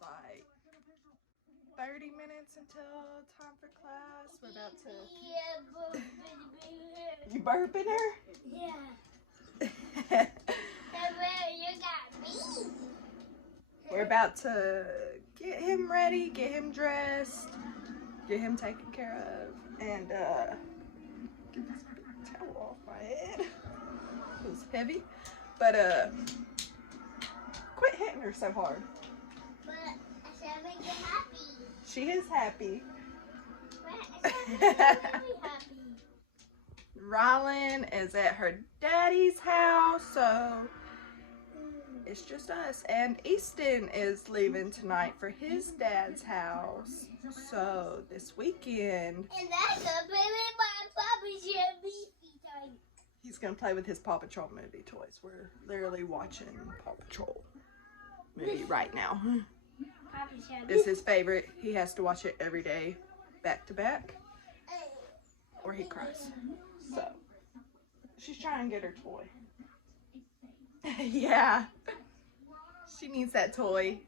like 30 minutes until time for class. We're about to... You burping her? Yeah. You got me. We're about to get him ready, get him dressed, get him taken care of, and get this big towel off my head. It was heavy, but quit hitting her so hard. But I said make you happy. She is happy. But I said make you happy. Rylan is at her daddy's house, so it's just us. And Easton is leaving tonight for his dad's house. So this weekend, And that's a baby my Papa's beefy time. he's gonna play with his Paw Patrol movie toys. We're literally watching Paw Patrol movie right now. Papa's It's his favorite. He has to watch it every day, back to back, or he cries. So she's trying to get her toy. Yeah, she needs that toy.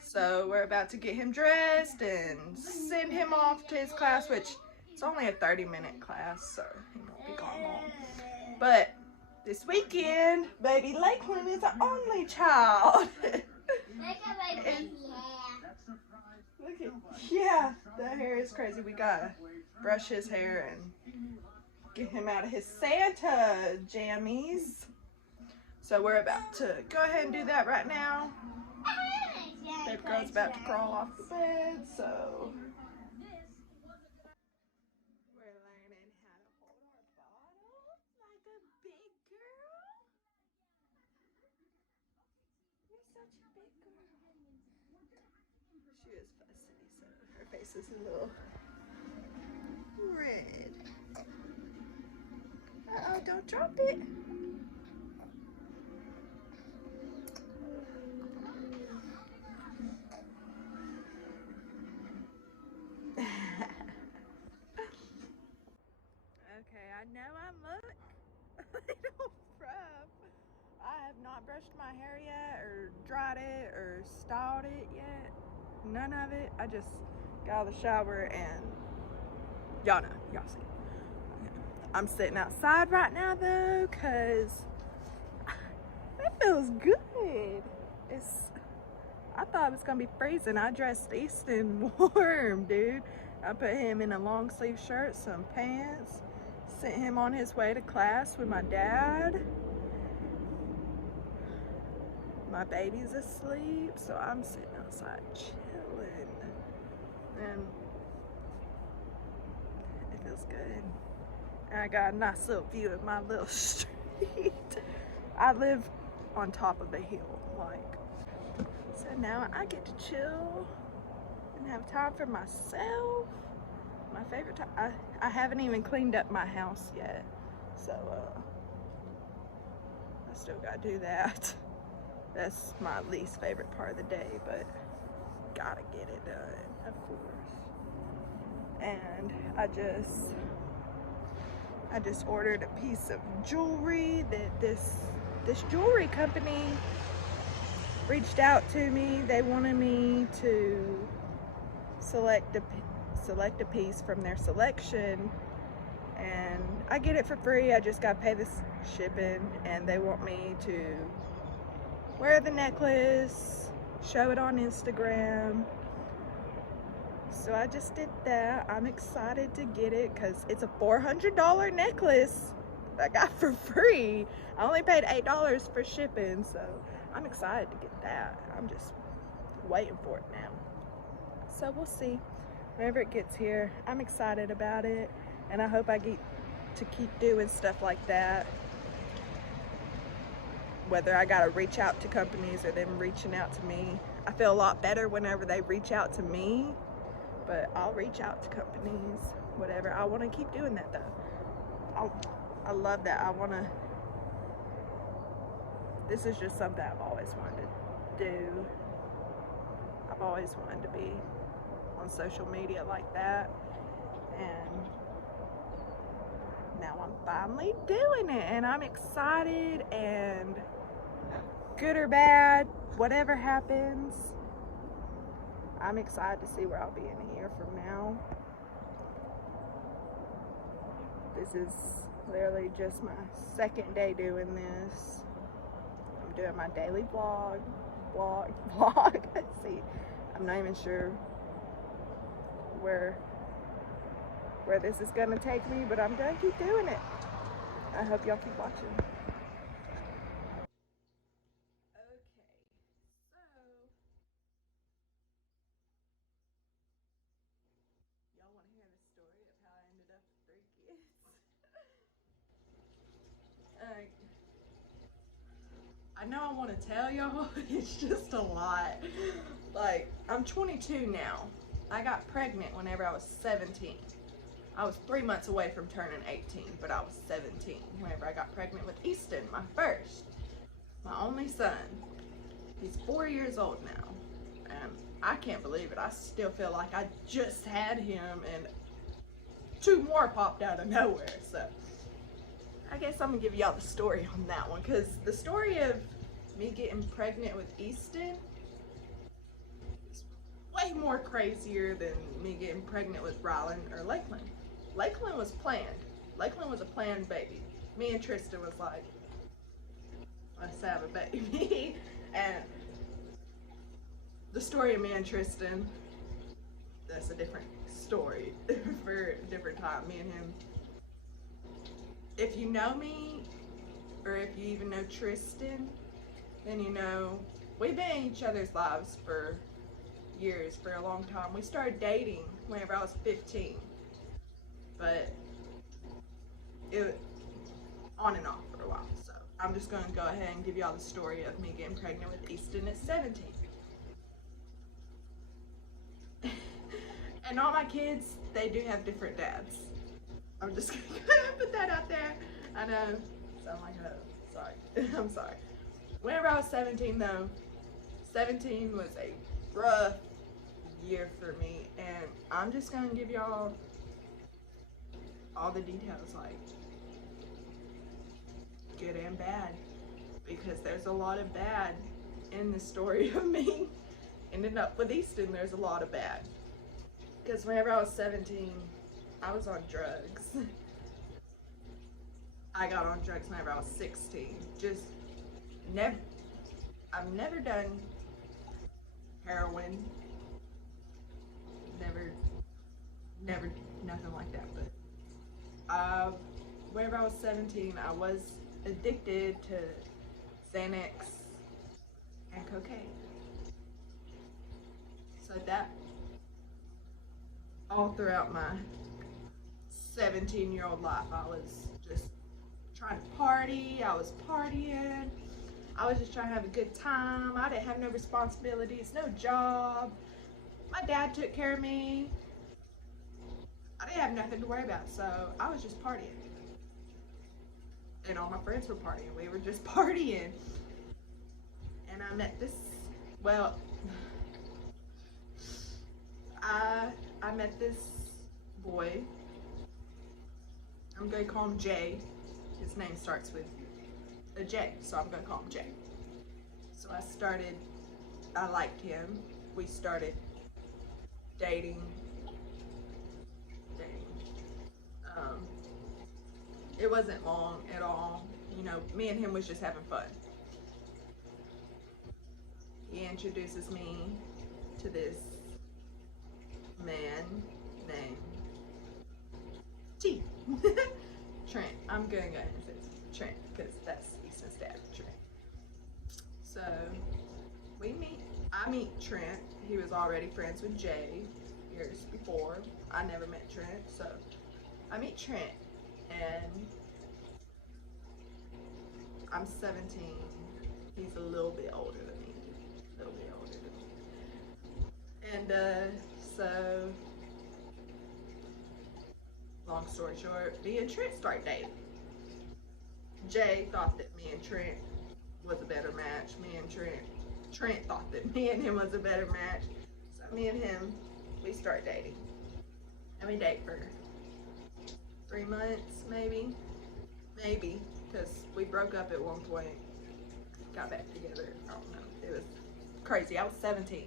So we're about to get him dressed and send him off to his class, which it's only a 30-minute class, so he won't be gone long. But this weekend, baby Lakeland is an only child. Look at my baby hair. Look at, yeah, the hair is crazy. We gotta brush his hair and get him out of his Santa jammies. So we're about to go ahead and do that right now. Baby girl's about to crawl off the bed, so we're learning how to hold our bottle like a big girl. You're such a big girl. She is fussy, so her face is a little red. Uh-oh, don't drop it. Okay, I know I look a little rough. I have not brushed my hair yet, or dried it, or styled it yet. None of it. I just got out of the shower and y'all know, y'all see. I'm sitting outside right now though, cause it feels good. I thought it was gonna be freezing. I dressed Easton warm, dude. I put him in a long sleeve shirt, some pants, sent him on his way to class with my dad. My baby's asleep, so I'm sitting outside chilling. And it feels good. And I got a nice little view of my little street. I live on top of a hill, like. So now I get to chill and have time for myself. My favorite time. I haven't even cleaned up my house yet, so I still gotta do that. That's my least favorite part of the day, but gotta get it done, of course. And I just ordered a piece of jewelry that this jewelry company reached out to me. They wanted me to select a piece from their selection, and I get it for free. I just gotta pay the shipping, and they want me to wear the necklace, show it on Instagram. So I just did that. I'm excited to get it because it's a $400 necklace I got for free. I only paid $8 for shipping, so I'm excited to get that. I'm just waiting for it now. So we'll see. Whenever it gets here, I'm excited about it, and I hope I get to keep doing stuff like that. Whether I gotta reach out to companies or them reaching out to me. I feel a lot better whenever they reach out to me, but I'll reach out to companies, whatever. I wanna keep doing that though. I love that. This is just something I've always wanted to do. I've always wanted to be on social media like that, and now I'm finally doing it, and I'm excited and good or bad, whatever happens, I'm excited to see where I'll be in a year from now. This is literally just my second day doing this. I'm doing my daily vlog. See, I'm not even sure where this is gonna take me, but I'm gonna keep doing it. I hope y'all keep watching. Okay, so y'all want to hear the story of how I ended up with 3 kids? I know I want to tell y'all, it's just a lot. Like, I'm 22 now. I got pregnant whenever I was 17. I was 3 months away from turning 18, but I was 17 whenever I got pregnant with Easton, my first, my only son. He's 4 years old now, and I can't believe it. I still feel like I just had him, and 2 more popped out of nowhere, so I guess I'm gonna give y'all the story on that one, because the story of me getting pregnant with Easton is way more crazier than me getting pregnant with Rylan or Lakeland. Lakeland was planned. Lakeland was a planned baby. Me and Tristan was like, let's have a baby. And the story of me and Tristan, that's a different story for a different time. Me and him, if you know me, or if you even know Tristan, then you know we've been in each other's lives for years, for a long time. We started dating whenever I was 15, but it on and off for a while. So I'm just gonna go ahead and give y'all the story of me getting pregnant with Easton at 17. And all my kids, they do have different dads. I'm just gonna put that out there. I know, sound like a, sorry, I'm sorry. Whenever I was 17 though, 17 was a rough year for me, and I'm just gonna give y'all all the details, like good and bad, because there's a lot of bad in the story of me ending up with Easton. There's a lot of bad, because whenever I was 17, I was on drugs. I got on drugs whenever I was 16. Just I've never done heroin. Never, nothing like that. But whenever I was 17, I was addicted to Xanax and cocaine. So that, all throughout my 17-year-old life, I was just trying to party. I was partying. I was just trying to have a good time. I didn't have no responsibilities, no job. My dad took care of me. I didn't have nothing to worry about, so I was just partying. And all my friends were partying. We were just partying. And I met this, well, I met this boy. I'm gonna call him Jay. His name starts with a J, so I'm gonna call him Jay. So I liked him. We started dating. It wasn't long at all. You know, me and him was just having fun. He introduces me to this man named T. Trent. I'm gonna go ahead and say Trent, because that's Easton's dad, Trent. So I meet Trent. He was already friends with Jay years before. I never met Trent, so I meet Trent, and I'm 17. He's a little bit older than me. And so, long story short, me and Trent start dating. Jay thought that me and Trent was a better match. Trent thought that me and him was a better match. So me and him, we start dating. And we date for 3 months, maybe, because we broke up at one point. got back together. I don't know. It was crazy. I was 17.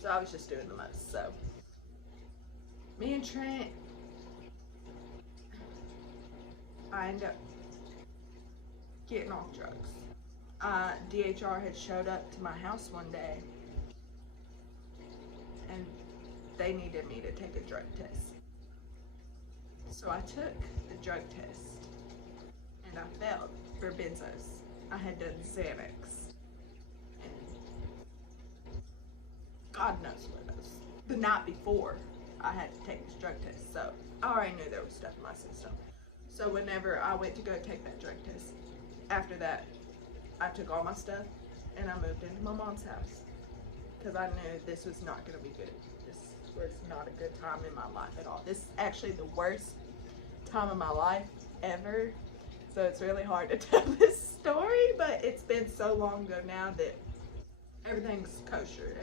So I was just doing the most. So me and Trent, I ended up getting off drugs. DHR had showed up to my house one day and they needed me to take a drug test. So I took the drug test and I failed for benzos. I had done Xanax and God knows what else. The night before I had to take this drug test, so I already knew there was stuff in my system. So whenever I went to go take that drug test, after that, I took all my stuff and I moved into my mom's house because I knew this was not going to be good. This was not a good time in my life at all. This is actually the worst time of my life ever. So it's really hard to tell this story, but it's been so long ago now that everything's kosher.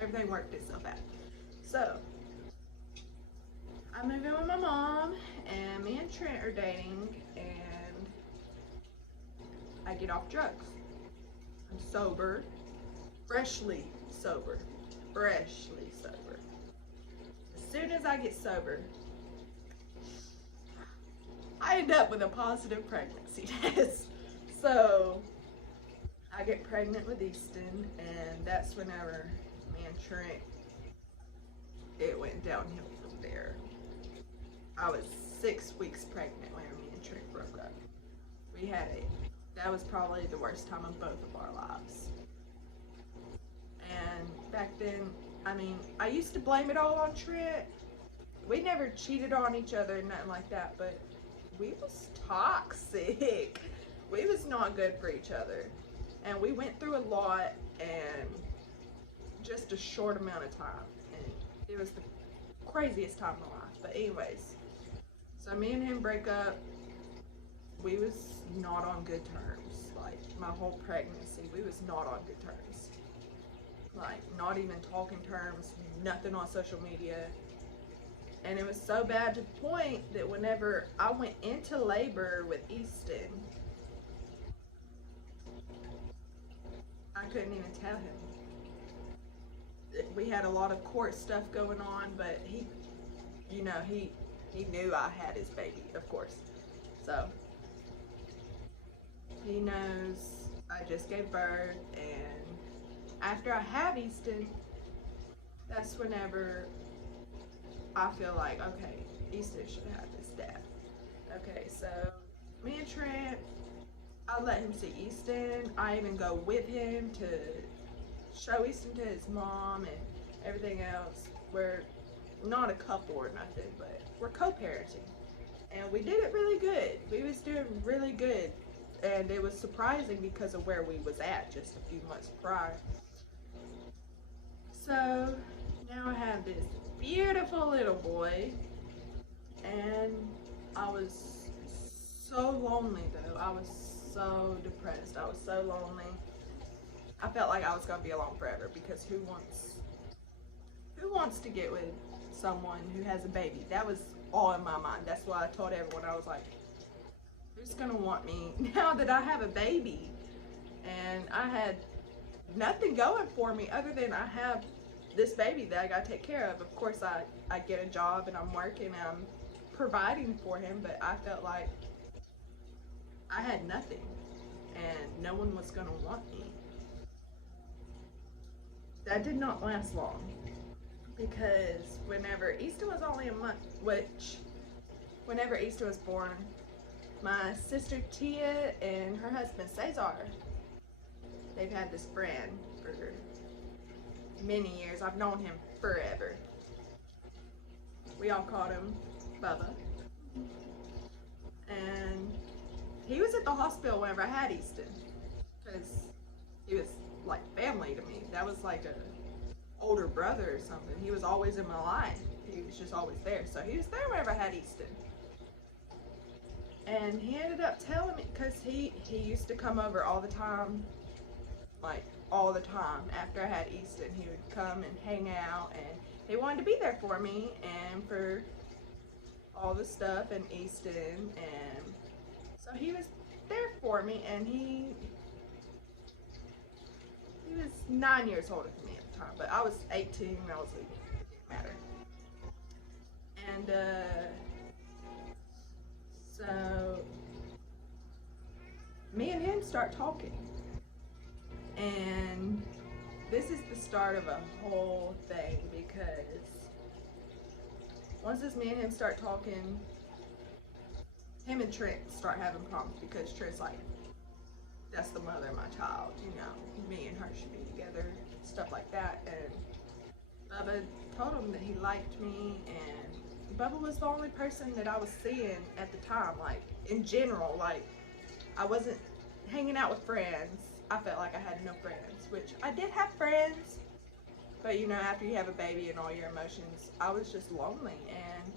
Everything worked itself out. So I move in with my mom, and me and Trent are dating, and I get off drugs. I'm sober, freshly sober. As soon as I get sober, I end up with a positive pregnancy test. So I get pregnant with Easton, and that's whenever me and Trent, it went downhill from there. I was 6 weeks pregnant when me and Trent broke up. That was probably the worst time of both of our lives. And back then, I mean, I used to blame it all on Trent. We never cheated on each other, nothing like that, but we was toxic. We was not good for each other. And we went through a lot in just a short amount of time. And it was the craziest time of my life. But anyways, so me and him break up. We was not on good terms. Like, my whole pregnancy, we was not on good terms. Like, not even talking terms, nothing on social media. And it was so bad to the point that whenever I went into labor with Easton, I couldn't even tell him. We had a lot of court stuff going on, but he knew I had his baby, of course. So he knows I just gave birth, and after I have Easton, that's whenever I feel like, okay, Easton should have his dad. Okay, so me and Trent, I let him see Easton. I even go with him to show Easton to his mom and everything else. We're not a couple or nothing, but we're co-parenting. And we did it really good. We was doing really good. And it was surprising because of where we was at just a few months prior. So now I have this beautiful little boy, and I was so lonely though. I was so depressed. I was so lonely. I felt like I was gonna be alone forever, because who wants to get with someone who has a baby? That was all in my mind. That's why I told everyone, I was like, who's gonna want me now that I have a baby? And I had nothing going for me other than I have this baby that I gotta take care of. Of course, I get a job and I'm working and I'm providing for him, but I felt like I had nothing and no one was gonna want me. That did not last long, because whenever Easton was only a month, whenever Easton was born, my sister Tia and her husband Cesar, they've had this friend for many years. I've known him forever. We all called him Bubba. And he was at the hospital whenever I had Easton, because he was like family to me. That was like a older brother or something. He was always in my life. He was just always there. So he was there whenever I had Easton. And he ended up telling me, because he used to come over all the time, like all the time. After I had Easton, he would come and hang out, and he wanted to be there for me and for all the stuff and Easton, and so he was there for me. And he 9 years older than me at the time, but I was 18 when I was leaving. It didn't matter. And so me and him start talking, and this is the start of a whole thing, because once this me and him start talking, him and Trent start having problems, because Trent's like, that's the mother of my child, you know, me and her should be together, stuff like that. And Bubba told him that he liked me, and Bubba was the only person that I was seeing at the time, like, in general. Like, I wasn't hanging out with friends. I felt like I had no friends, which I did have friends, but you know, after you have a baby and all your emotions, I was just lonely. And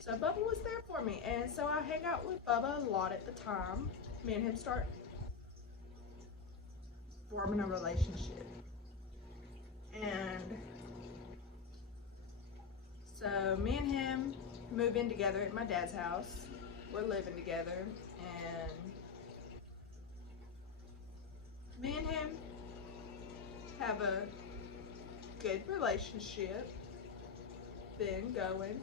so Bubba was there for me, and so I hang out with Bubba a lot at the time. Me and him start forming a relationship. And so me and him move in together at my dad's house. We're living together, and me and him have a good relationship been going.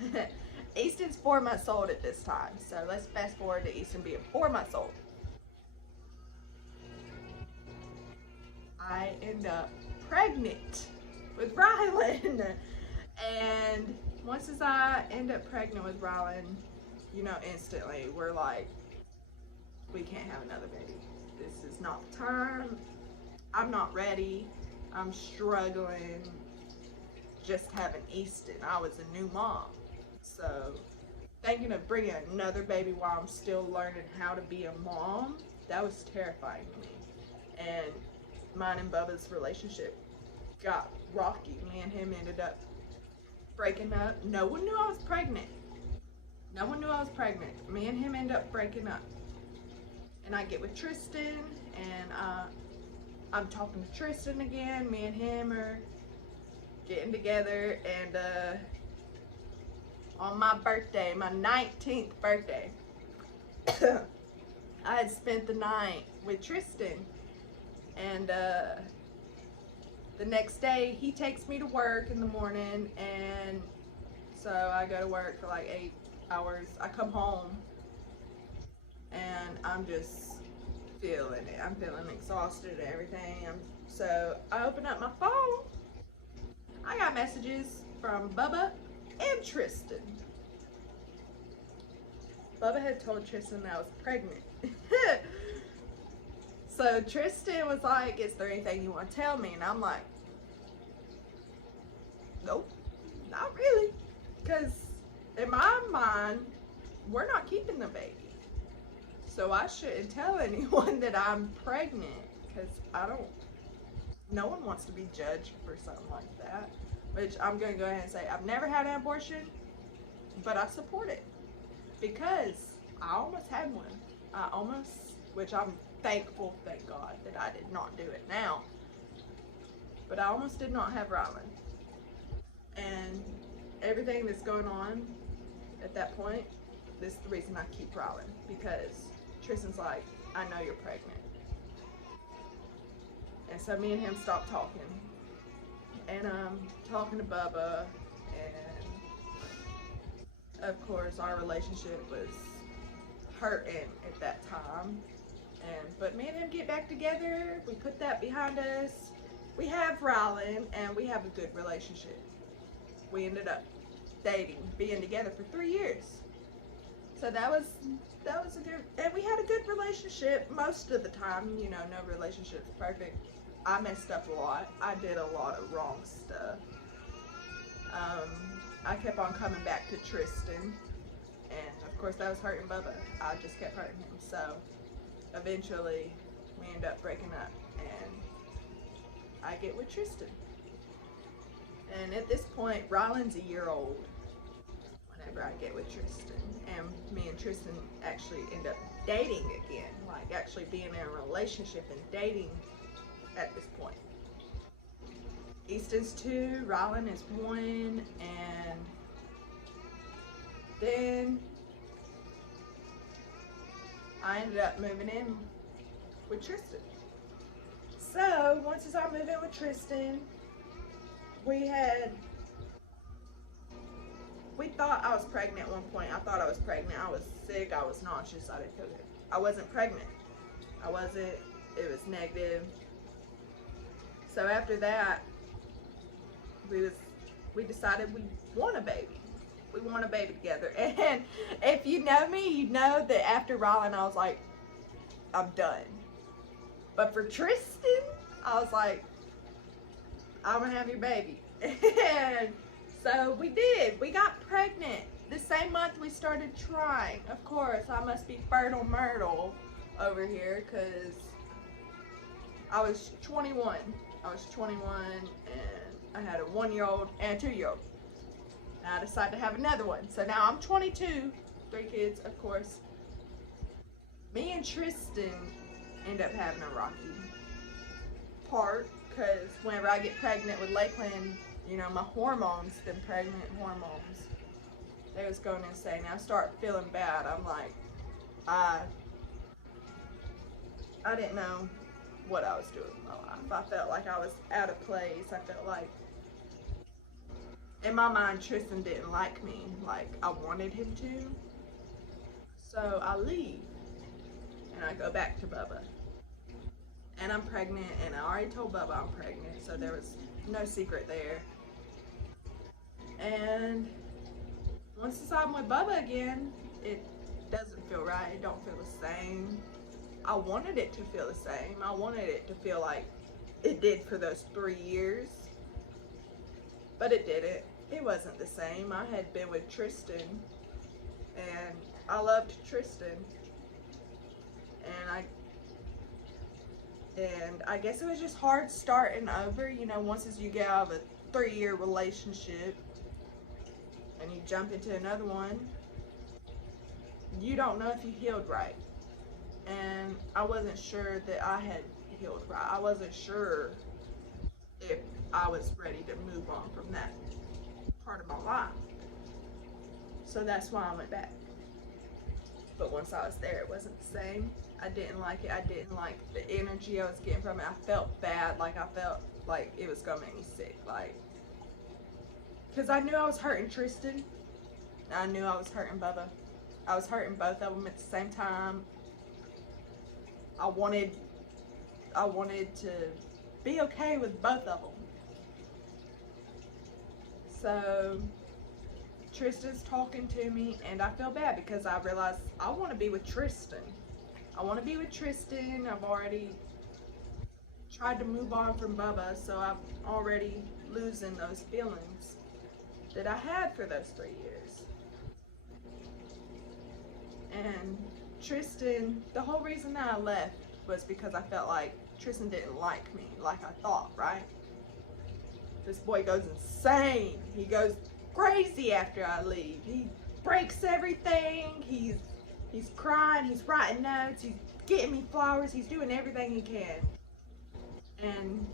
And Easton's 4 months old at this time, so let's fast forward to Easton being 4 months old. I end up pregnant with Rylan. And once as I end up pregnant with Rylan, you know, instantly we're like, we can't have another baby. This is not the time. I'm not ready. I'm struggling just having Easton. I was a new mom. So thinking of bringing another baby while I'm still learning how to be a mom, that was terrifying to me. And mine and Bubba's relationship got rocky. Me and him ended up breaking up. No one knew I was pregnant. No one knew I was pregnant. Me and him end up breaking up. And I get with Tristan, and I'm talking to Tristan again. Me and him are getting together, and on my birthday, my 19th birthday, I had spent the night with Tristan. And the next day, he takes me to work in the morning, and so I go to work for like 8 hours. I come home, and I'm just feeling it. I'm feeling exhausted and everything. So I open up my phone. I got messages from Bubba and Tristan. Bubba had told Tristan that I was pregnant. So Tristan was like, is there anything you want to tell me? And I'm like, nope, not really. Because in my mind, we're not keeping the baby. So I shouldn't tell anyone that I'm pregnant, because no one wants to be judged for something like that. Which I'm going to go ahead and say, I've never had an abortion, but I support it. Because I almost had one. Which I'm thankful, thank God, that I did not do it now. But I almost did not have Rylan. And everything that's going on at that point, this is the reason I keep Rylan. Because Tristan's like, I know you're pregnant. And so me and him stopped talking. And I'm talking to Bubba, and of course our relationship was hurting at that time. But me and him get back together, we put that behind us. We have Rylan, and we have a good relationship. We ended up dating, being together for 3 years. So that was a good, and we had a good relationship most of the time. You know, no relationship's perfect. I messed up a lot. I did a lot of wrong stuff. I kept on coming back to Tristan, and of course that was hurting Bubba. I just kept hurting him. So eventually we end up breaking up, and I get with Tristan. And at this point, Rylan's a year old whenever I get with Tristan. And me and Tristan actually end up dating again, like actually being in a relationship and dating at this point. Easton's 2, Rylan is 1, and then I ended up moving in with Tristan. So once I started moving with Tristan, we thought I was pregnant at one point. I thought I was pregnant. I was sick. I was nauseous. I wasn't pregnant. I wasn't. It was negative. So after that, we decided we want a baby. We want a baby together. And if you know me, you know that after Rylan, I was like, I'm done. But for Tristan, I was like, I'm gonna have your baby. And so we did. We got pregnant. The same month we started trying. Of course, I must be fertile myrtle over here because I was 21. I was 21 and I had a 1-year-old and a 2-year-old. And I decided to have another one. So now I'm 22, 3 kids, of course. Me and Tristan end up having a rocky part because whenever I get pregnant with Lakeland, you know, my hormones, them pregnant hormones, they was going insane. I start feeling bad. I'm like, I didn't know what I was doing with my life. I felt like I was out of place. I felt like, in my mind, Tristan didn't like me like I wanted him to. So I leave and I go back to Bubba. And I'm pregnant, and I already told Bubba I'm pregnant, so there was no secret there. And once I'm with Bubba again, it doesn't feel right. It don't feel the same. I wanted it to feel the same. I wanted it to feel like it did for those 3 years. But it didn't. It wasn't the same. I had been with Tristan, and I loved Tristan. And I guess it was just hard starting over, you know, once as you get out of a 3-year relationship and you jump into another one, you don't know if you healed right. And I wasn't sure that I had healed right. I wasn't sure if I was ready to move on from that part of my life. So that's why I went back. But once I was there, it wasn't the same. I didn't like it. I didn't like the energy I was getting from it. I felt bad. Like I felt like it was gonna make me sick. Like, cause I knew I was hurting Tristan. And I knew I was hurting Bubba. I was hurting both of them at the same time. I wanted to be okay with both of them. So Tristan's talking to me, and I feel bad because I realized I want to be with Tristan. I want to be with Tristan. I've already tried to move on from Bubba, so I'm already losing those feelings that I had for those 3 years. And Tristan, the whole reason that I left was because I felt like Tristan didn't like me like I thought, right? This boy goes insane. He goes crazy after I leave. He breaks everything. He's crying. He's writing notes. He's getting me flowers. He's doing everything he can. And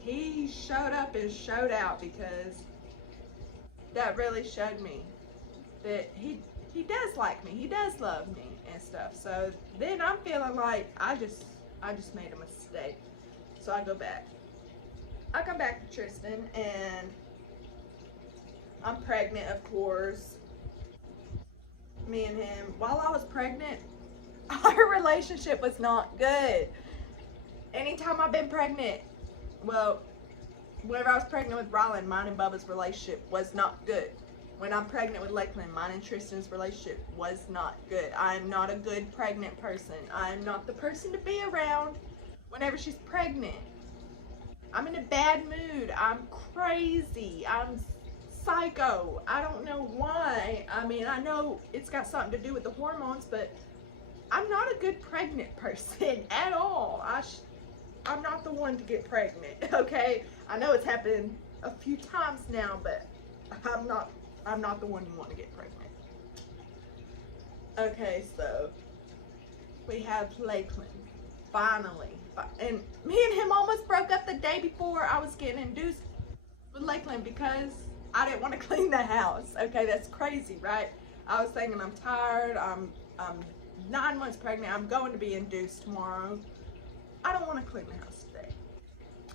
he showed up and showed out because that really showed me that he does like me. He does love me and stuff. So then I'm feeling like I just made a mistake. So I go back. I come back to Tristan, and I'm pregnant, of course. Me and him, while I was pregnant, our relationship was not good. Anytime I've been pregnant, well, whenever I was pregnant with Rylan, mine and Bubba's relationship was not good. When I'm pregnant with Lakeland, mine and Tristan's relationship was not good. I am not a good pregnant person. I am not the person to be around whenever she's pregnant. I'm in a bad mood. I'm crazy. I'm psycho. I don't know why. I mean, I know it's got something to do with the hormones, but I'm not a good pregnant person at all. I'm not the one to get pregnant, okay? I know it's happened a few times now, but I'm not the one you want to get pregnant. Okay, so we have Lakeland, finally. And me and him almost broke up the day before I was getting induced with Lakeland because I didn't want to clean the house. Okay, that's crazy, right? I was thinking I'm tired. I'm 9 months pregnant. I'm going to be induced tomorrow. I don't want to clean the house today.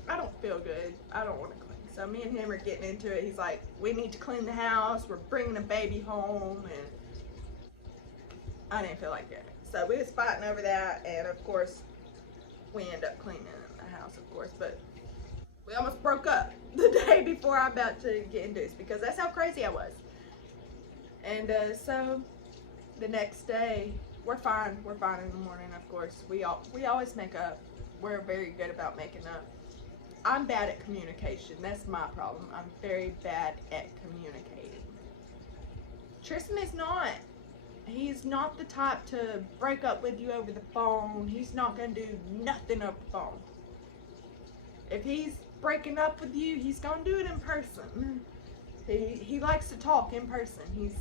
I don't feel good. I don't want to clean. So me and him are getting into it. He's like, we need to clean the house. We're bringing a baby home. And I didn't feel like that. So we was fighting over that. And of course, we end up cleaning the house, of course. But we almost broke up the day before I'm about to get induced because that's how crazy I was. And so the next day, we're fine. We're fine in the morning, of course. We always make up. We're very good about making up. I'm bad at communication. That's my problem. I'm very bad at communicating. Tristan is not. He's not the type to break up with you over the phone. He's not going to do nothing over the phone. If he's breaking up with you, he's going to do it in person. He likes to talk in person. He's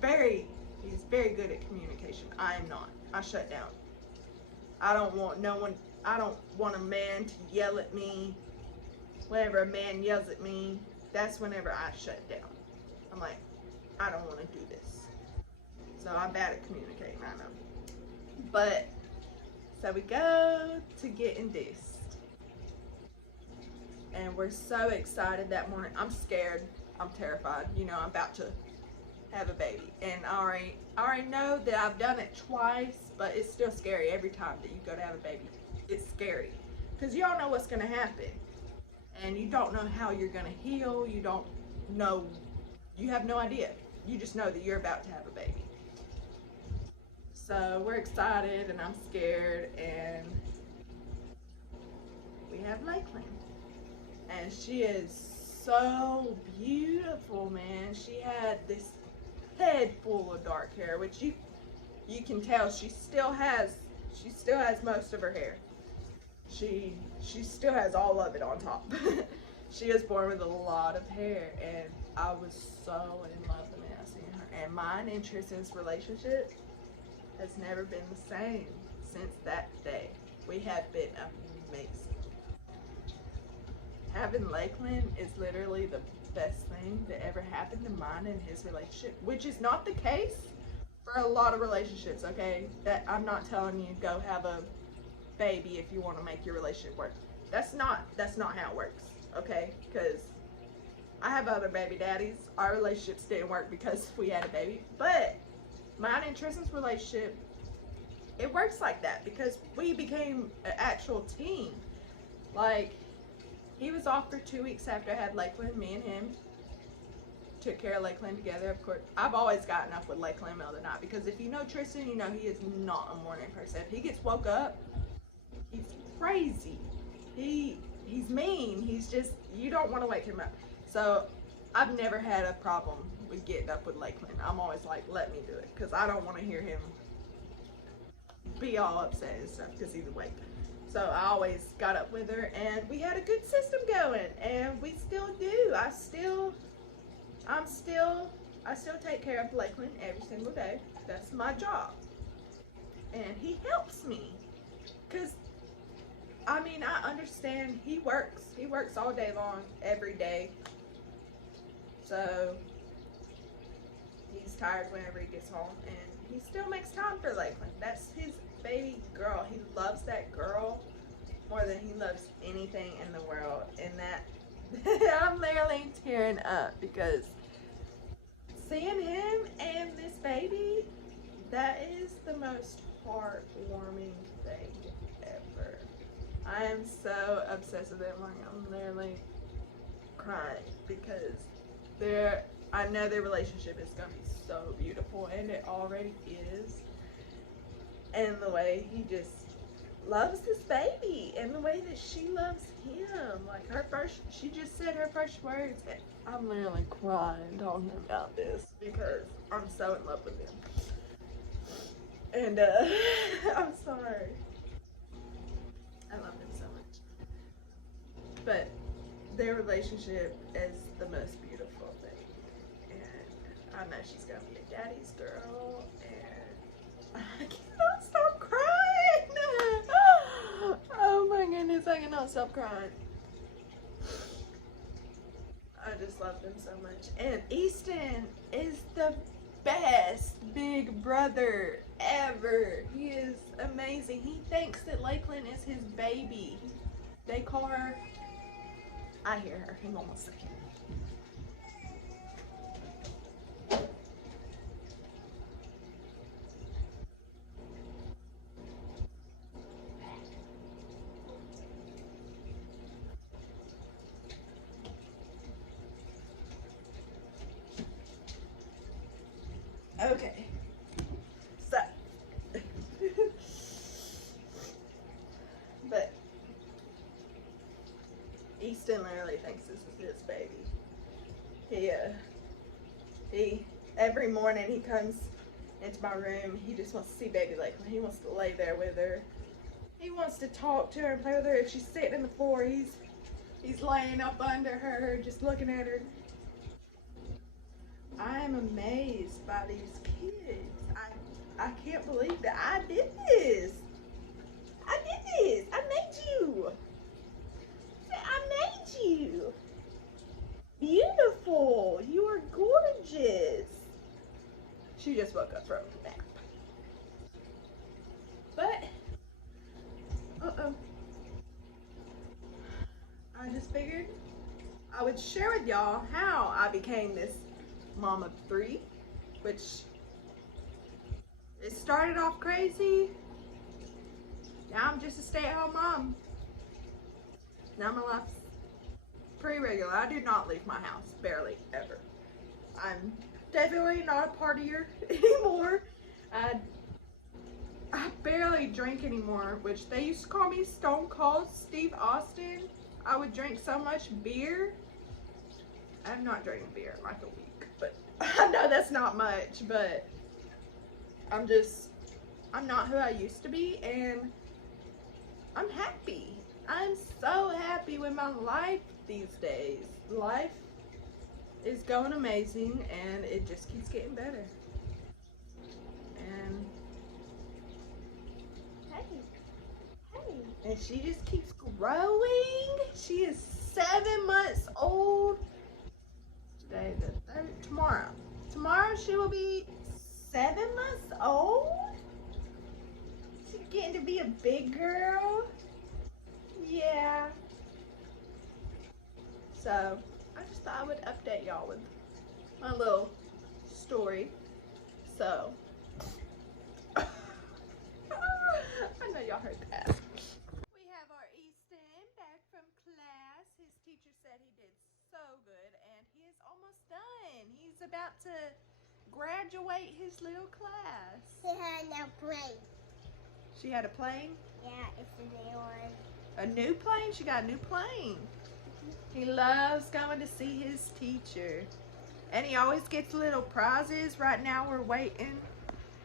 very good at communication. I am not. I shut down. I don't want no one. I don't want a man to yell at me. Whenever a man yells at me, that's whenever I shut down. I'm like, I don't want to do this. So I'm bad at communicating, I know. But, so we go to get induced. And we're so excited that morning. I'm scared. I'm terrified. You know, I'm about to have a baby. And I already know that I've done it twice, but it's still scary every time that you go to have a baby. It's scary because you don't know what's going to happen and you don't know how you're going to heal. You don't know, you have no idea. You just know that you're about to have a baby. So we're excited and I'm scared, and we have Lakeland, and she is so beautiful, man. She had this head full of dark hair, which you can tell she still has most of her hair. She still has all of it on top. She was born with a lot of hair, and I was so in love with me seeing her. And mine and Tristan's relationship has never been the same since that day. We have been amazing. Having Lakeland is literally the best thing that ever happened to mine and his relationship, which is not the case for a lot of relationships, okay? That I'm not telling you go have a baby if you want to make your relationship work. That's not how it works, okay? Because I have other baby daddies. Our relationships didn't work because we had a baby, but mine and Tristan's relationship, it works like that because we became an actual team. Like, he was off for 2 weeks after I had Lakeland. Me and him took care of Lakeland together. Of course, I've always gotten up with Lakeland in the middle of the night because if you know Tristan, you know he is not a morning person. If he gets woke up, he's crazy. He's mean. He's just, you don't want to wake him up. So I've never had a problem with getting up with Lakeland. I'm always like, let me do it, because I don't want to hear him be all upset and stuff because he's awake. So I always got up with her, and we had a good system going, and we still do. I still take care of Lakeland every single day. That's my job. And he helps me, because I mean, I understand he works all day long, every day. So he's tired whenever he gets home, and he still makes time for Lakeland. That's his baby girl. He loves that girl more than he loves anything in the world. And that I'm literally tearing up because seeing him and this baby, that is the most heartwarming thing ever. I am so obsessed with it. I'm literally crying because I know their relationship is going to be so beautiful, and it already is. And the way he just loves this baby, and the way that she loves him. Like, she just said her first words, and I'm literally crying talking about this because I'm so in love with him. And I'm sorry. I love him so much. But their relationship is the most beautiful thing. And I know she's gonna be a daddy's girl, and I cannot stop crying. Oh my goodness, I cannot stop crying. I just love them so much. And Easton is the best big brother ever. He is amazing. He thinks that Lakeland is his baby. They call her, I hear her, hang on one second. Okay, so, but Easton literally thinks this is his baby. He, every morning he comes into my room, he just wants to see baby Lakeland. He wants to lay there with her. He wants to talk to her and play with her. If she's sitting in the floor, he's laying up under her, just looking at her. I am amazed by these kids. I can't believe that I did this. I did this. I made you. I made you. Beautiful. You are gorgeous. She just woke up from a nap. But, I just figured I would share with y'all how I became this mom of 3, which it started off crazy. Now I'm just a stay-at-home mom. Now my life's pretty regular. I do not leave my house, barely, ever. I'm definitely not a partier anymore. I barely drink anymore, which they used to call me Stone Cold Steve Austin. I would drink so much beer. I'm not drinking beer in like a week, but I know that's not much, but I'm not who I used to be, and I'm happy. I'm so happy with my life these days. Life is going amazing, and it just keeps getting better. And and she just keeps growing. She is 7 months old. Today, tomorrow. Tomorrow she will be 7 months old. She's getting to be a big girl. Yeah. So I just thought I would update y'all with my little story. So I know y'all heard that. We have our Easton back from class. His teacher said he did so good, and he is almost done. He's about to graduate his little class. He had no plane. She had a plane? Yeah, it's a new one. A new plane? She got a new plane. He loves going to see his teacher. And he always gets little prizes. Right now we're waiting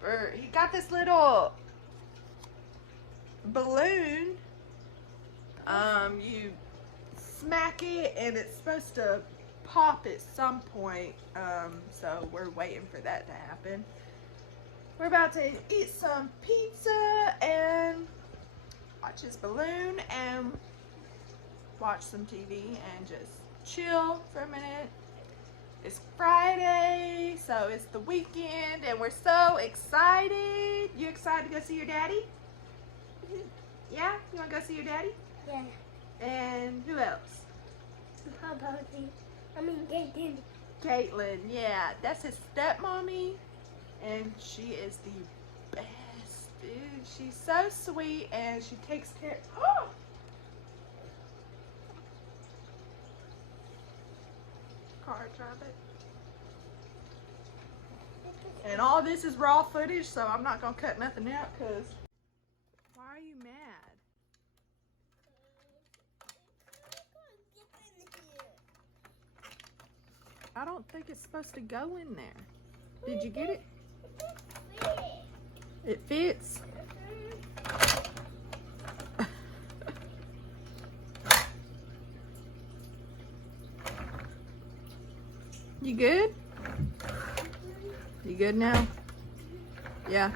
for, he got this little balloon. You smack it and it's supposed to pop at some point. So we're waiting for that to happen. We're about to eat some pizza and watch his balloon and watch some TV and just chill for a minute. It's Friday, so it's the weekend and we're so excited. You excited to go see your daddy? Yeah? You want to go see your daddy? Yeah. And who else? Caitlin. Caitlin, yeah. That's his stepmommy. And she is the best, dude. She's so sweet and she takes care. Oh! Car traffic. And all this is raw footage, so I'm not gonna cut nothing out because why are you mad? I don't think it's supposed to go in there. Did you get it? It fits. You good? You good now? Yeah.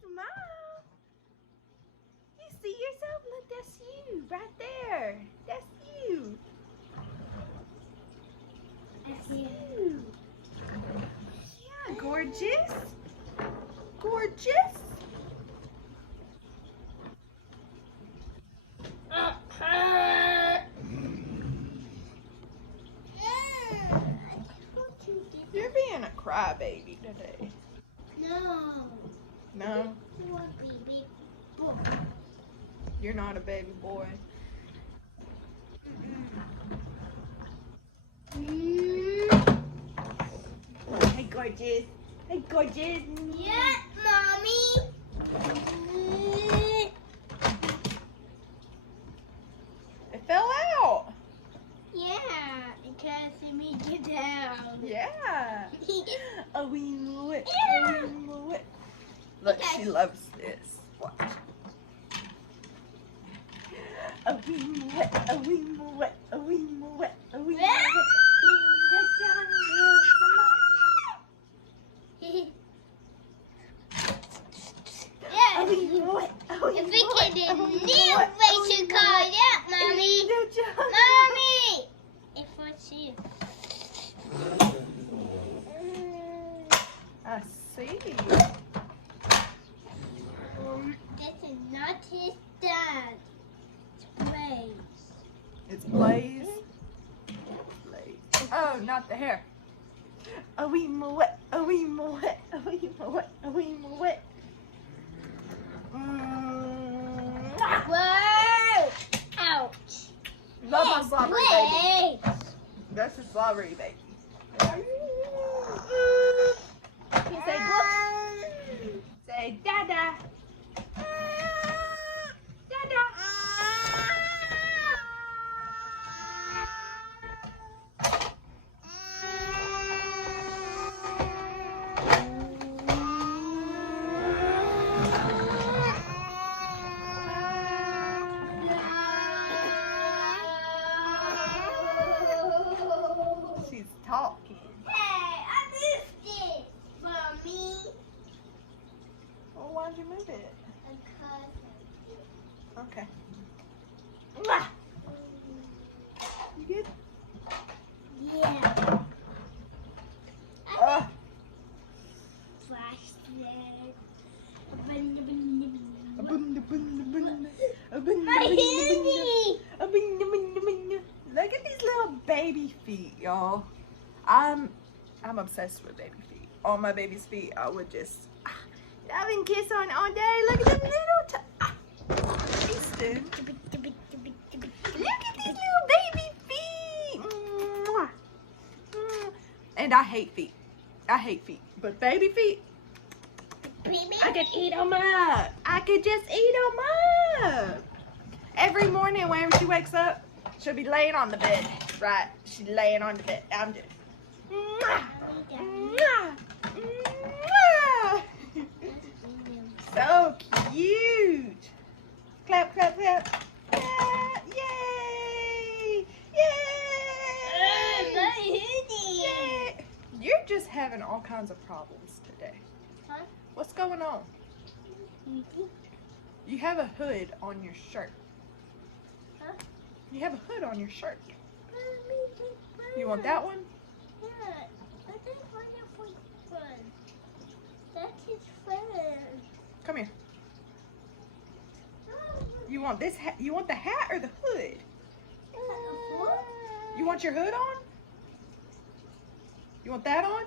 Smile. right there. That's you. That's you. You. Yeah, gorgeous. Gorgeous. You're being a crybaby today. No. No, You want to be big boy. you're not a baby boy. Hey, gorgeous. Hey, gorgeous. Yeah, mommy. It fell out. Yeah, because let me get down. Yeah. A wee moo. Yeah. Look, she loves this. Watch. A wee moo, a wee moo, a wee moo, a wee moo. Yeah. A wee moo, a wee If moo, we can do a wee new moo, a facial wee card, moo. yeah, mommy. Mommy. If what's you? I see. This is not his dad. It's Blaze. It's Blaze. Blaze. Oh, not the hair. A wee moo, a wee moo, a wee moo, a wee moo. Whoa! Ouch. Love my slobbery baby. Blaze. That's a slobbery baby. You say look. Say dada. Dada. She's talking. Hey, I moved it, mommy. Well, why'd you move it? Because Okay. Mwah. You good? yeah. Uh, Flashlight. My handy. Look at these little baby feet, y'all. I'm obsessed with baby feet. All my baby's feet, I would just love and kiss on all day. Look at them little Easton. Look at these little baby feet. Mwah. And I hate feet. I hate feet. But baby feet, I could eat them up. I could just eat them up. Every morning whenever she wakes up, she'll be laying on the bed. Right? She's laying on the bed. I'm just. Mwah, mwah, mwah. So cute. Clap, clap, clap. Yeah, yay! Yay! Yay! You're just having all kinds of problems today. Huh? What's going on? You have a hood on your shirt. Huh? You have a hood on your shirt. You want that one? Yeah, I just want to put fun. That's his friend. Come here. You want this hat? You want the hat or the hood? You want your hood on? You want that on?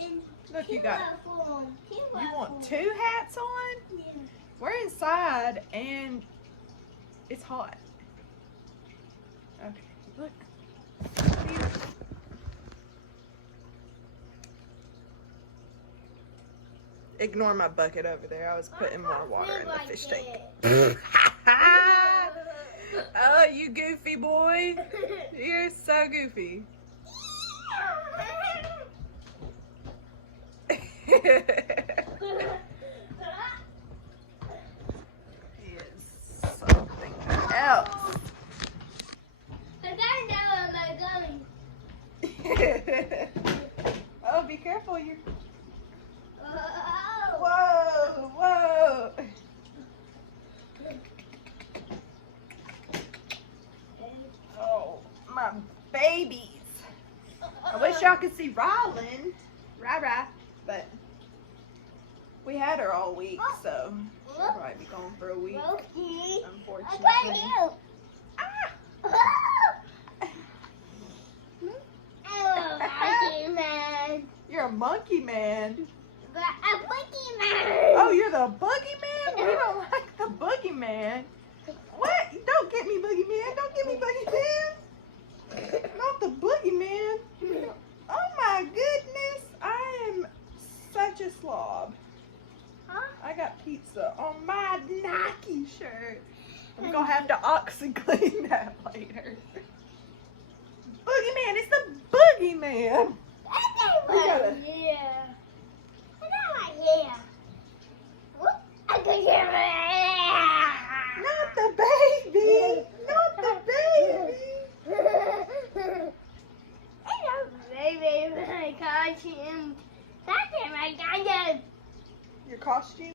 And Look, you got. You You want two hats on? Yeah. We're inside and it's hot. Okay, look. Ignore my bucket over there. I was putting more water in the fish tank. Oh, you goofy boy. You're so goofy. He is something else. Oh, be careful. You're... Whoa, whoa. could see Ryland. Rah. But we had her all week, so she'll probably be gone for a week. Loki. Unfortunately. Ah! Oh, monkey man. You're a monkey man. But a monkey man. Oh, you're the boogeyman? We don't like the boogeyman. What? Don't get me boogeyman. Don't get me boogeyman. Not the boogeyman. Oh my goodness. I am such a slob. Huh? I got pizza on my Nike shirt. I'm gonna have to OxiClean that later. Boogeyman, it's the boogeyman. We gotta- Yeah. I can hear it. Not the baby. Not the baby. Hello, baby. My costume. That's my costume. Your costume?